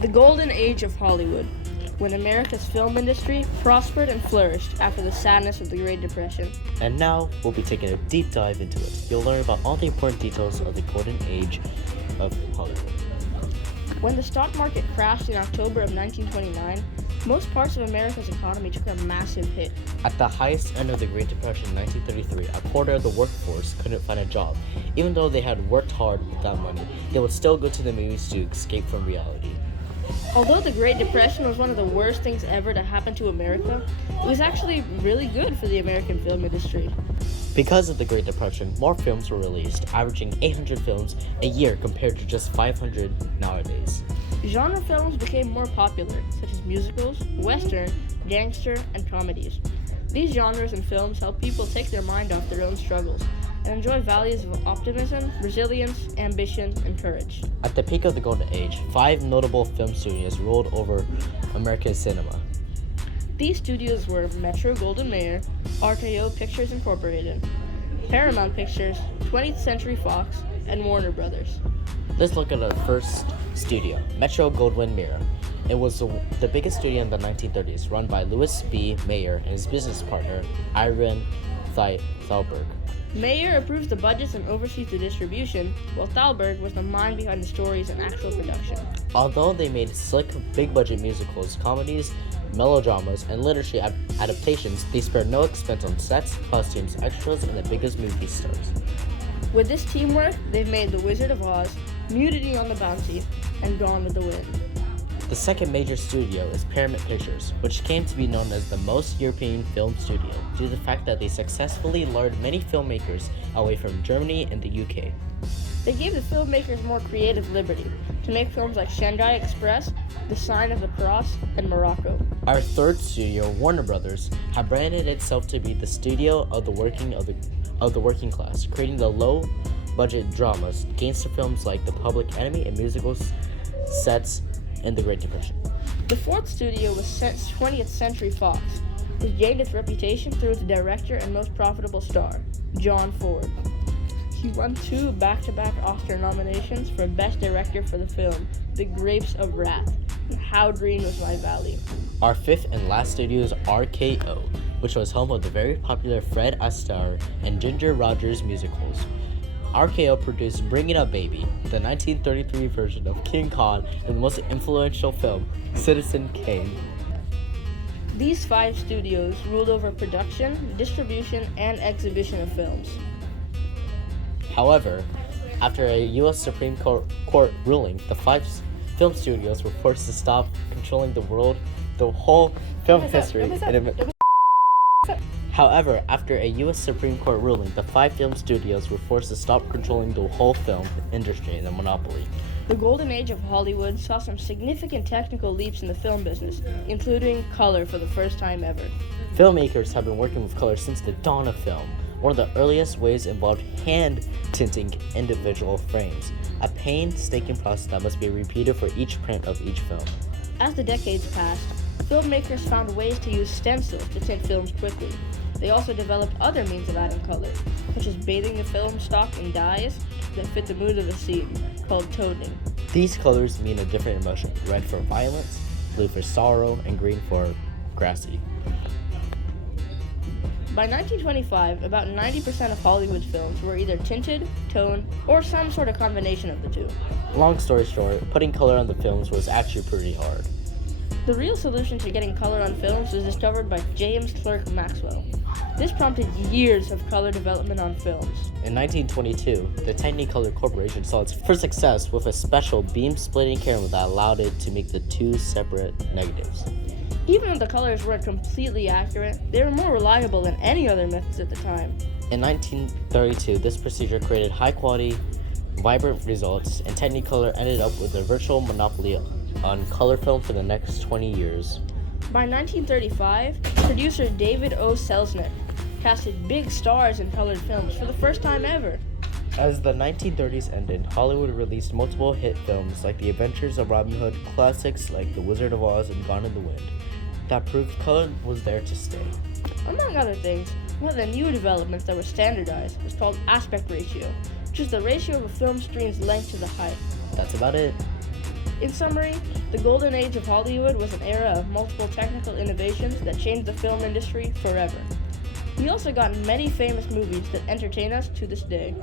The golden age of Hollywood, when America's film industry prospered and flourished after the sadness of the Great Depression. And now, we'll be taking a deep dive into it. You'll learn about all the important details of the golden age of Hollywood. When the stock market crashed in October of 1929, most parts of America's economy took a massive hit. At the highest end of the Great Depression in 1933, a quarter of the workforce couldn't find a job. Even though they had worked hard with that money, they would still go to the movies to escape from reality. Although the Great Depression was one of the worst things ever to happen to America, it was actually really good for the American film industry. Because of the Great Depression, more films were released, averaging 800 films a year compared to just 500 nowadays. Genre films became more popular, such as musicals, western, gangster, and comedies. These genres and films help people take their mind off their own struggles and enjoy values of optimism, resilience, ambition, and courage. At the peak of the Golden Age, 5 notable film studios ruled over American cinema. These studios were Metro-Goldwyn-Mayer, RKO Pictures Incorporated, Paramount Pictures, 20th Century Fox, and Warner Brothers. Let's look at the first studio, Metro-Goldwyn-Mayer. It was the biggest studio in the 1930s, run by Louis B. Mayer and his business partner, Irene Thalberg. Mayer approves the budgets and oversees the distribution, while Thalberg was the mind behind the stories and actual production. Although they made slick, big-budget musicals, comedies, melodramas, and literature adaptations, they spared no expense on sets, costumes, extras, and the biggest movie stars. With this teamwork, they've made The Wizard of Oz, Mutiny on the Bounty, and Gone with the Wind. The second major studio is Paramount Pictures, which came to be known as the most European film studio due to the fact that they successfully lured many filmmakers away from Germany and the UK. They gave the filmmakers more creative liberty to make films like Shanghai Express, The Sign of the Cross, and Morocco. Our third studio, Warner Brothers, had branded itself to be the studio of the working class, creating the low-budget dramas, gangster films like The Public Enemy, and musicals sets in the Great Depression. The fourth studio was 20th Century Fox, which gained its reputation through its director and most profitable star, John Ford. He won 2 back-to-back Oscar nominations for Best Director for the film The Grapes of Wrath and How Green Was My Valley. Our fifth and last studio is RKO, which was home of the very popular Fred Astaire and Ginger Rogers musicals. RKO produced Bringing Up Baby, the 1933 version of King Kong, and the most influential film, Citizen Kane. These 5 studios ruled over production, distribution, and exhibition of films. However, after a U.S. Supreme Court ruling, the 5 film studios were forced to stop controlling the whole film history. However, after a U.S. Supreme Court ruling, the 5 film studios were forced to stop controlling the whole film industry and the monopoly. The golden age of Hollywood saw some significant technical leaps in the film business, including color for the first time ever. Filmmakers have been working with color since the dawn of film. One of the earliest ways involved hand tinting individual frames, a painstaking process that must be repeated for each print of each film. As the decades passed, filmmakers found ways to use stencils to tint films quickly. They also developed other means of adding color, such as bathing the film stock in dyes that fit the mood of the scene, called toning. These colors mean a different emotion: red for violence, blue for sorrow, and green for grassy. By 1925, about 90% of Hollywood's films were either tinted, toned, or some sort of combination of the two. Long story short, putting color on the films was actually pretty hard. The real solution to getting color on films was discovered by James Clerk Maxwell. This prompted years of color development on films. In 1922, the Technicolor Corporation saw its first success with a special beam-splitting camera that allowed it to make the 2 separate negatives. Even though the colors weren't completely accurate, they were more reliable than any other methods at the time. In 1932, this procedure created high-quality, vibrant results, and Technicolor ended up with a virtual monopoly on color film for the next 20 years. By 1935, producer David O. Selznick casted big stars in colored films for the first time ever. As the 1930s ended, Hollywood released multiple hit films like The Adventures of Robin Hood, classics like The Wizard of Oz and Gone in the Wind, that proved color was there to stay. Among other things, one of the new developments that were standardized was called aspect ratio, which is the ratio of a film screen's length to the height. That's about it. In summary, the golden age of Hollywood was an era of multiple technical innovations that changed the film industry forever. We also got many famous movies that entertain us to this day.